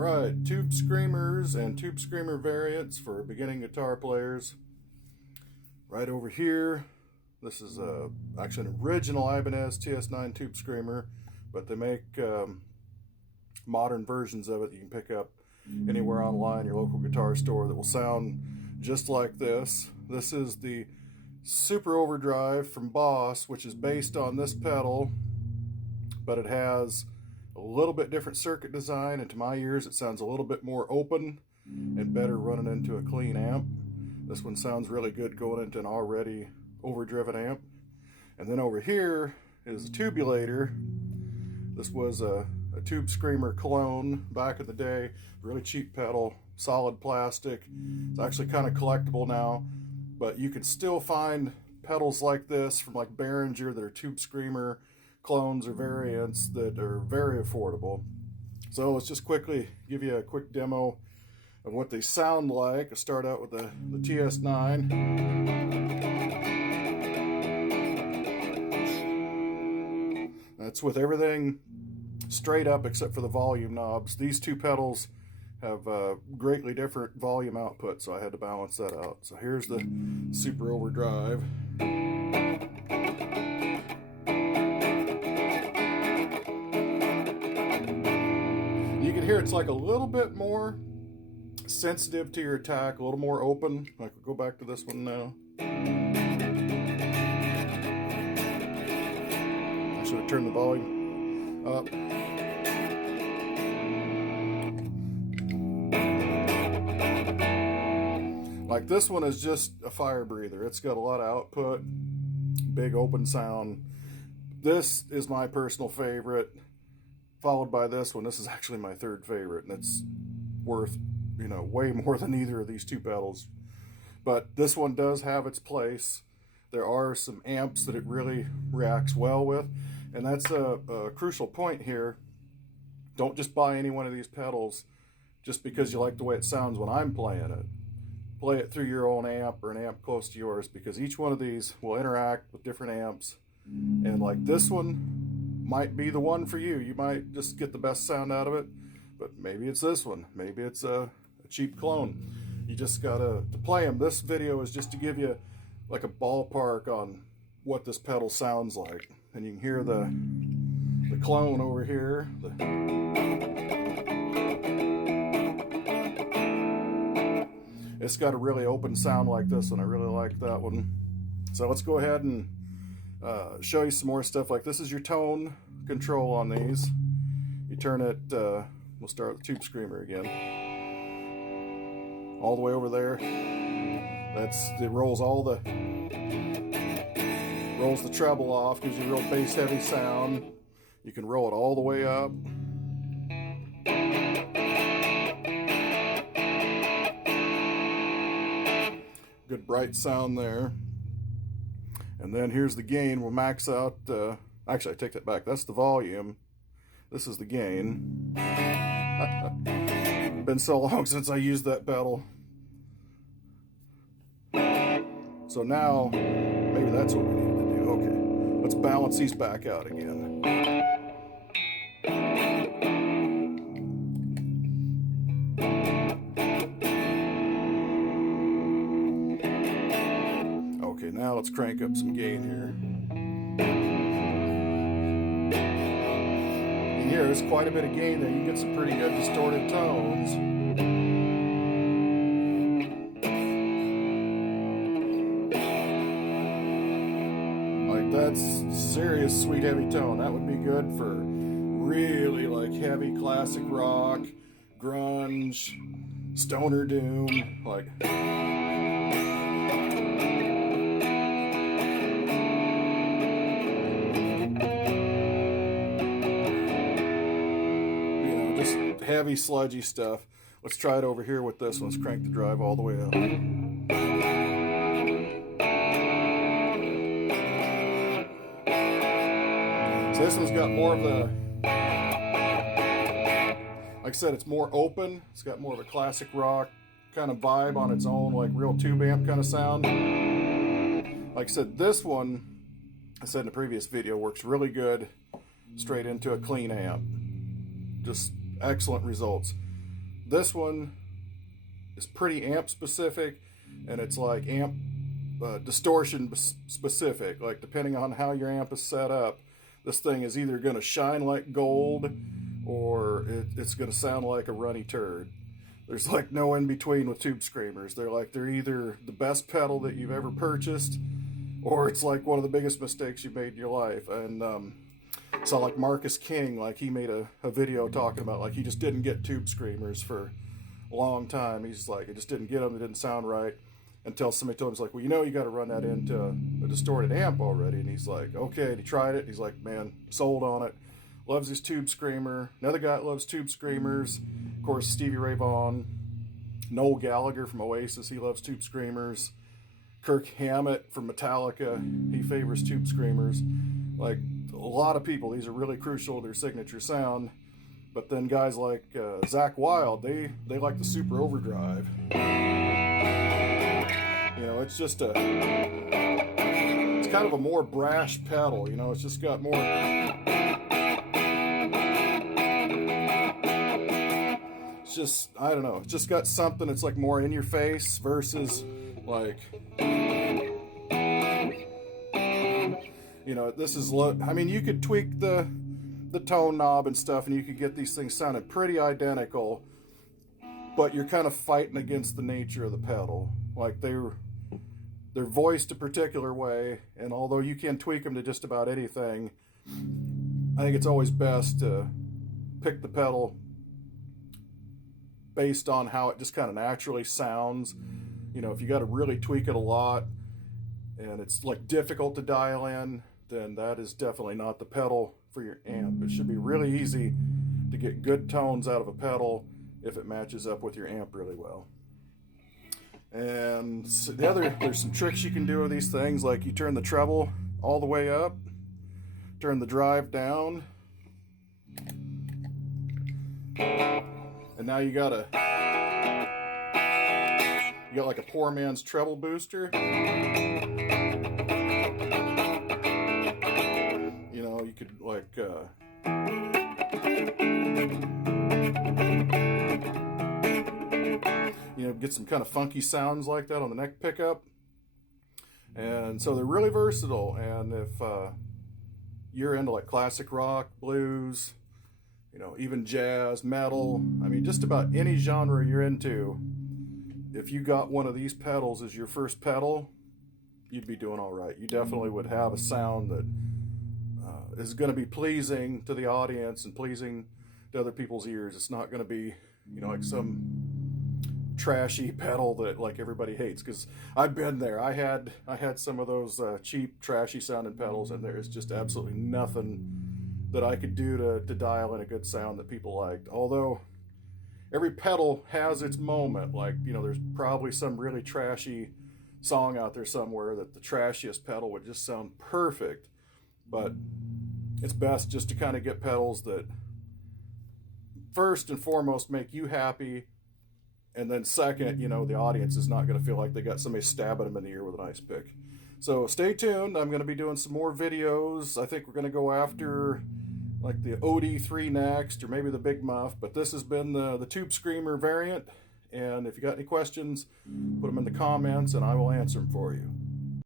Alright, Tubscreamers and Tubscreamer variants for beginning guitar players. Right over here, this is actually an original Ibanez TS9 Tubscreamer, but they make modern versions of it you can pick up anywhere online, your local guitar store, that will sound just like this. This is the Super Overdrive from Boss, which is based on this pedal, but it has a little bit different circuit design, and to my ears it sounds a little bit more open and better running into a clean amp. This one sounds really good going into an already overdriven amp. And then over here is a tubulator. This was a Tubscreamer clone back in the day. Really cheap pedal, solid plastic. It's actually kind of collectible now, but you can still find pedals like this from like Behringer that are Tubscreamer clones or variants that are very affordable. So let's just quickly give you a quick demo of what they sound like. I'll start out with the TS9. That's with everything straight up except for the volume knobs. These two pedals have greatly different volume output, so I had to balance that out. So here's the Super Overdrive. You can hear it's like a little bit more sensitive to your attack, a little more open. I could go back to this one now. I should have turned the volume up. Like this one is just a fire breather. It's got a lot of output, big open sound. This is my personal favorite, followed by this one. This is actually my third favorite, and it's worth, you know, way more than either of these two pedals. But this one does have its place. There are some amps that it really reacts well with, and that's a crucial point here. Don't just buy any one of these pedals just because you like the way it sounds when I'm playing it. Play it through your own amp or an amp close to yours, because each one of these will interact with different amps, and like this one might be the one for you. You might just get the best sound out of it, but maybe it's this one. Maybe it's a cheap clone. You just gotta play them. This video is just to give you like a ballpark on what this pedal sounds like. And you can hear the clone over here. It's got a really open sound like this one. I really like that one. So let's go ahead and show you some more stuff. Like this is your tone control on these. You turn it, we'll start with Tubscreamer again. All the way over there. It rolls the treble off, gives you a real bass heavy sound. You can roll it all the way up. Good bright sound there. And then here's the gain. We'll max out, actually I take that back. That's the volume. This is the gain. Been so long since I used that pedal. So now, maybe that's what we need to do. Okay, let's balance these back out again. Okay, now let's crank up some gain here. And here, there's quite a bit of gain there. You get some pretty good distorted tones. That's serious sweet heavy tone. That would be good for really like heavy classic rock, grunge, stoner doom, like. You know, just heavy sludgy stuff. Let's try it over here with this one. Let's crank the drive all the way up. This one's got more of the, like I said, it's more open. It's got more of a classic rock kind of vibe on its own, like real tube amp kind of sound. Like I said, this one, I said in the previous video, works really good straight into a clean amp. Just excellent results. this one is pretty amp specific, and it's like amp distortion specific. Like depending on how your amp is set up, this thing is either going to shine like gold or it's going to sound like a runny turd. There's like no in between with Tubscreamers. They're either the best pedal that you've ever purchased, or it's like one of the biggest mistakes you've made in your life. And so like Marcus King, like he made a video talking about like he just didn't get Tubscreamers for a long time. He's like, I just didn't get them. It didn't sound right until somebody told him, he's like, well, you know, you got to run that into a distorted amp already. And he's like, okay. And he tried it. He's like, man, sold on it. Loves his Tubscreamer. Another guy that loves Tubscreamers, of course, Stevie Ray Vaughan. Noel Gallagher from Oasis, he loves Tubscreamers. Kirk Hammett from Metallica, he favors Tubscreamers. Like a lot of people, these are really crucial to their signature sound. But then guys like Zakk Wylde, they like the Super Overdrive. You know, it's just it's kind of a more brash pedal. You know, it's just got more. It's just, I don't know, it's just got something that's like more in your face versus like, you know, this is, I mean, you could tweak the tone knob and stuff and you could get these things sounding pretty identical, but you're kind of fighting against the nature of the pedal. Like they're voiced a particular way, and although you can tweak them to just about anything, I think it's always best to pick the pedal based on how it just kind of naturally sounds. You know, if you got to really tweak it a lot and it's like difficult to dial in, then that is definitely not the pedal for your amp. It should be really easy to get good tones out of a pedal if it matches up with your amp really well. And so there's some tricks you can do with these things, like you turn the treble all the way up, turn the drive down, and now you got like a poor man's treble booster. You know, you could like you know, get some kind of funky sounds like that on the neck pickup. And so they're really versatile. And if you're into like classic rock, blues, you know, even jazz, metal, I mean, just about any genre you're into, if you got one of these pedals as your first pedal, you'd be doing all right. You definitely would have a sound that is going to be pleasing to the audience and pleasing to other people's ears. It's not going to be, you know, like some trashy pedal that like everybody hates, because I've been there. I had some of those cheap, trashy sounding pedals, and there is just absolutely nothing that I could do to dial in a good sound that people liked. Although every pedal has its moment. Like, you know, there's probably some really trashy song out there somewhere that the trashiest pedal would just sound perfect. But it's best just to kind of get pedals that first and foremost make you happy, and then second, you know, the audience is not going to feel like they got somebody stabbing them in the ear with an ice pick. So stay tuned. I'm going to be doing some more videos. I think we're going to go after like the OD3 next, or maybe the Big Muff. But this has been the Tubscreamer variant. And if you got any questions, put them in the comments and I will answer them for you.